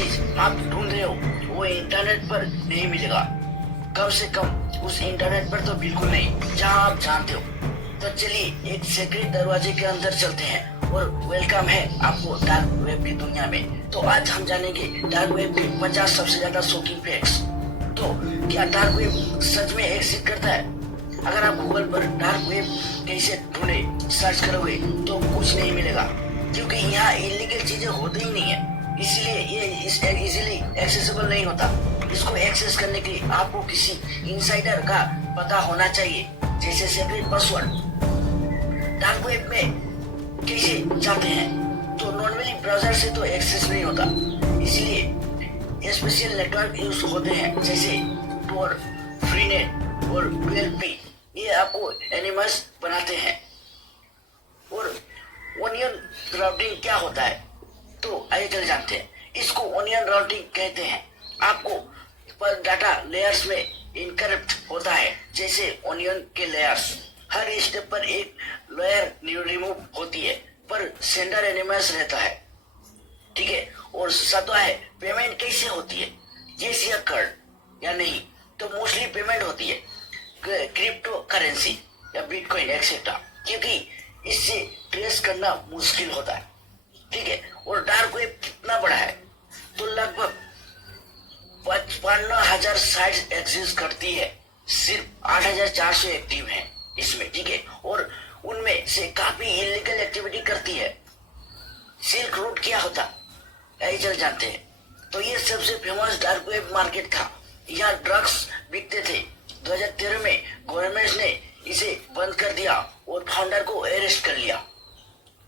चीज आप ढूंढ रहे हो वो इंटरनेट पर नहीं मिलेगा, कम से कम उस इंटरनेट पर तो बिल्कुल नहीं जहां आप जानते हो। तो चलिए एक सीक्रेट दरवाजे के अंदर चलते हैं और वेलकम है आपको डार्क वेब की दुनिया में। तो आज हम जानेंगे डार्क वेब के 50 सबसे ज्यादा शॉकिंग फैक्ट्स। तो क्या डार्क वेब सच में एग्जिस्ट करता है? अगर आप गूगल पर डार्क वेब कैसे ढूंढे सर्च करोगे तो कुछ नहीं मिलेगा, क्योंकि यहाँ इलीगल चीजें होती ही नहीं है, इसलिए ये इजीली एक्सेसिबल नहीं होता। इसको एक्सेस करने के लिए आपको किसी इनसाइडर का पता होना चाहिए, जैसे सीक्रेट पासवर्ड। डार्क वेब में कैसे जाते हैं? तो नॉर्मली ब्राउजर से तो एक्सेस नहीं होता, इसलिए स्पेशल नेटवर्क यूज होते हैं, जैसे tor, फ्रीनेट और डीएलपी। ये आपको एनिमल्स बनाते हैं। और ओनियन राउटिंग क्या होता है? तो आइए चल जानते हैं। इसको ओनियन राउटिंग कहते हैं। आपको पर डाटा लेयर्स में इनकरप्ट होता है, जैसे ओनियन के लेयर्स। हर स्टेप पर एक लेयर रिमूव होती है, पर सेंडर एनिमल्स रहता है, ठीक है। और सतवा है पेमेंट कैसे होती है, येस या कर्ड या नहीं? तो मोस्टली पेमेंट होती है क्रिप्टो करेंसी या बिटकॉइन एक्सेट्रा, क्योंकि इससे ट्रेस करना मुश्किल होता है, ठीक है। और डार्क वेब कितना बड़ा है? तो लगभग 55,000 साइट्स एग्जिस्ट करती है, सिर्फ 8,400 एक्टिव हैं इसमें, ठीक है। और उनमें से काफी इलीगल एक्टिविटी करती है। सिल्क रोड क्या होता है चल जानते हैं। तो ये सबसे फेमस डार्क वेब मार्केट था, यहाँ ड्रग्स बिकते थे। 2013 में गवर्नमेंट ने इसे बंद कर दिया और फाउंडर को अरेस्ट कर लिया,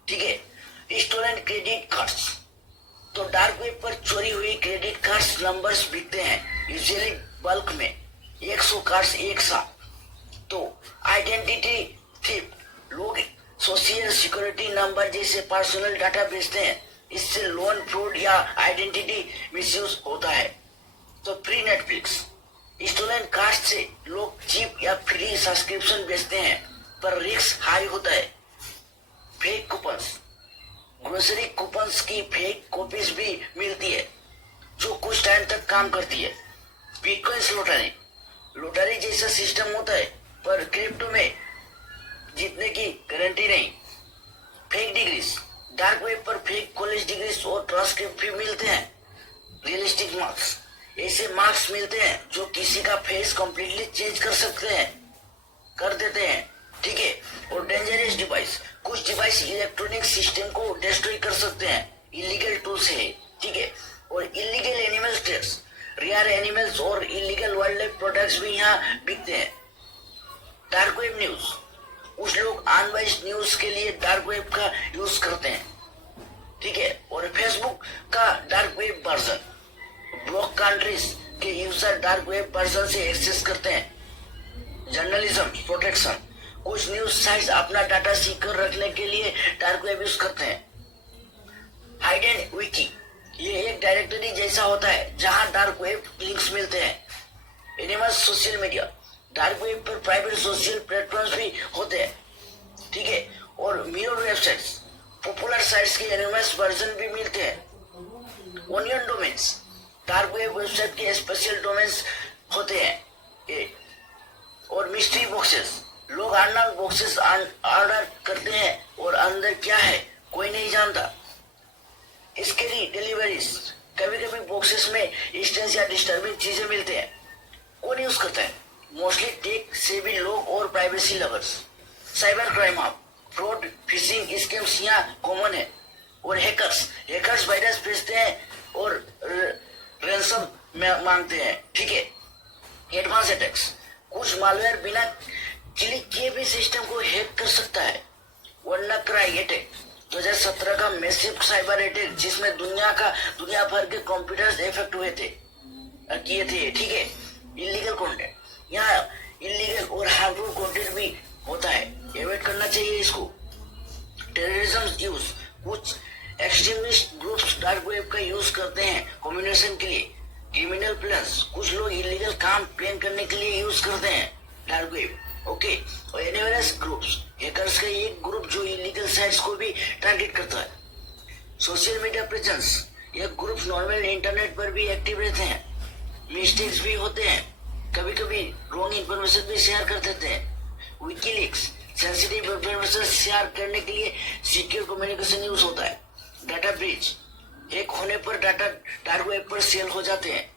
ठीक है। स्टोलन क्रेडिट कार्ड्स, तो डार्क वेब पर चोरी हुई क्रेडिट कार्ड्स नंबर्स बिकते हैं, यूजुअली बल्क में 100 कार्ड्स एक साथ। तो आइडेंटिटी थेफ्ट, लोग सोशल सिक्योरिटी नंबर जैसे पर्सनल डाटा बेचते हैं, इससे लोन फ्रॉड या आइडेंटिटी मिसयूज होता है। तो फ्री नेटफ्लिक्स, स्टोलन कार्ड से लोग चीप या फ्री सब्सक्रिप्शन बेचते हैं, पर रिस्क हाई होता है। फेक कूपन्स, ग्रोसरी कूपन्स की फेक कॉपीज भी मिलती है, जो कुछ टाइम तक काम करती है। बिटकॉइंस लॉटरी, लॉटरी जैसा सिस्टम होता है, पर क्रिप्टो में जीतने की गारंटी नहीं। फेक डिग्रीज, डार्क वेब पर फेक कॉलेज डिग्रीज और ट्रांसक्रिप्ट भी मिलते हैं। रियलिस्टिक मार्क्स, ऐसे मार्क्स मिलते हैं जो किसी का फेस कंप्लीटली चेंज कर देते हैं, ठीक है। और डेंजरस डिवाइस, कुछ डिवाइस इलेक्ट्रॉनिक सिस्टम को डिस्ट्रॉय कर सकते हैं, इलीगल टूल्स है, ठीक है। और illegal animal trades, rare animals और इलीगल वाइल्ड लाइफ प्रोडक्ट्स भी यहाँ बिकते हैं। डार्क वेब न्यूज, कुछ लोग अनवाइज न्यूज के लिए डार्क वेब का यूज करते हैं, ठीक है। और फेसबुक का dark web version, block countries के यूजर डार्क वेब वर्जन से एक्सेस करते हैं। जर्नलिज्म प्रोटेक्शन, कुछ न्यूज साइट्स अपना डाटा सिक्योर रखने के लिए डार्क वेब यूज करते हैं। हाइडन विकी, ये एक डायरेक्टरी जैसा होता है जहां डार्क वेब लिंक्स मिलते हैं। Animals social media, dark web पर प्राइवेट सोशल प्लेटफॉर्म्स भी होते हैं, ठीक है। और मिरर वेबसाइट्स, पॉपुलर साइट्स के एनिमल्स वर्जन भी मिलते हैं। Onion domains, dark web website के स्पेशल डोमेन्स होते हैं। और मिस्ट्री बॉक्सेस, लोग अननोन बॉक्सेस ऑर्डर करते हैं और अंदर क्या है कोई नहीं जानता। इसके लिए डिलीवरीज, कभी कभी बॉक्सेस में इंस्टेंस या डिस्टर्बिंग चीजें मिलते हैं। कौन यूज करता है? मोस्टली टेक सेवी लोग और privacy lovers. Cyber crime, fraud, fishing scams यहाँ कॉमन है। और हैकर्स वायरस भेजते हैं और रैंसम मांगते हैं, ठीक है। एडवांस अटैक्स, कुछ मालवेयर बिना क्लिक किए भी सिस्टम को हैक कर सकता है। WannaCry अटैक, 2017 का मैसिव साइबर अटैक जिसमें दुनिया भर के कंप्यूटर्स इफेक्ट किए थे, ठीक है। इलीगल कंटेंट, यहाँ इलीगल और हार्मफुल कंटेंट भी होता है, अवॉइड करना चाहिए इसको। टेररिज्म यूज, कुछ एक्सट्रीमिस्ट ग्रुप्स डार्क वेब का यूज करते हैं कम्युनिकेशन के लिए। क्रिमिनल प्लान्स, कुछ लोग इलीगल काम प्लान करने के लिए यूज करते हैं डार्क वेब, ओके। और एनीवेयरस ग्रुप्स, हैकर्स का एक ग्रुप जो इलीगल साइट्स को भी टारगेट करता है। सोशल मीडिया प्रेजेंस, ये ग्रुप नॉर्मल इंटरनेट पर भी एक्टिव रहते हैं, मिस्टेक्स भी होते हैं, कभी कभी रॉन्ग इन्फॉर्मेशन भी शेयर कर देते हैं। विकीलीक्स सेंसिटिव इन्फॉर्मेशन शेयर करने के लिए सिक्योर कम्युनिकेशन यूज होता है। डाटा ब्रीच, हैक होने पर डाटा डार्क वेब पर सेल हो जाते हैं,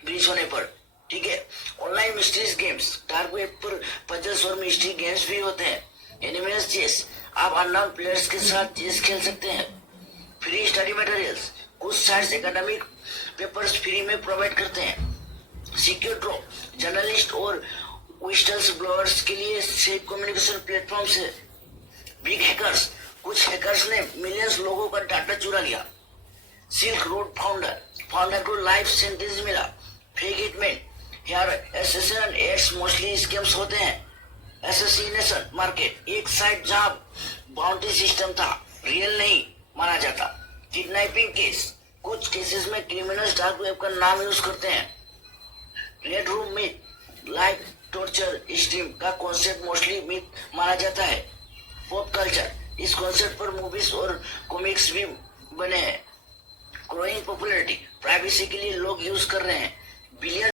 ब्रीच होने पर, ठीक है। Online mysteries games, dark web पर पजल्स और मिस्ट्री गेम्स भी होते हैं। एनिमल्स चेस, आप अननोन प्लेयर्स के साथ चेस खेल सकते हैं। फ्री स्टडी मटेरियल्स, कुछ साइट्स एकेडमिक पेपर्स फ्री में प्रोवाइड करते हैं। सिक्योर ड्रॉप, जर्नलिस्ट और विस्टल्स ब्लॉगर्स के लिए सेफ कम्युनिकेशन प्लेटफॉर्म्स है। बिग हैकर्स, कुछ हैकर्स ने मिलियंस लोगों का डाटा चुरा लिया। सिल्क रोड फाउंडर को लाइफ सेंटेंस मिला। फेक हिटमैन, यार एसेसिनेशन एड्स मोस्टली स्कैम्स होते हैं। एसेसिनेशन मार्केट, एक साइट जहां बाउंटी सिस्टम था, रियल नहीं माना जाता। किडनैपिंग केस, कुछ केसेस में क्रिमिनल्स डार्क वेब का नाम यूज करते हैं। रेड रूम में लाइव टॉर्चर स्ट्रीम का कॉन्सेप्ट मोस्टली मिथ माना जाता है। पॉप कल्चर, इस कॉन्सेप्ट पर मूवीज और कॉमिक्स भी बने हैं। ग्रोइंग पॉपुलैरिटी, प्राइवेसी के लिए लोग यूज कर रहे हैं। बिलियन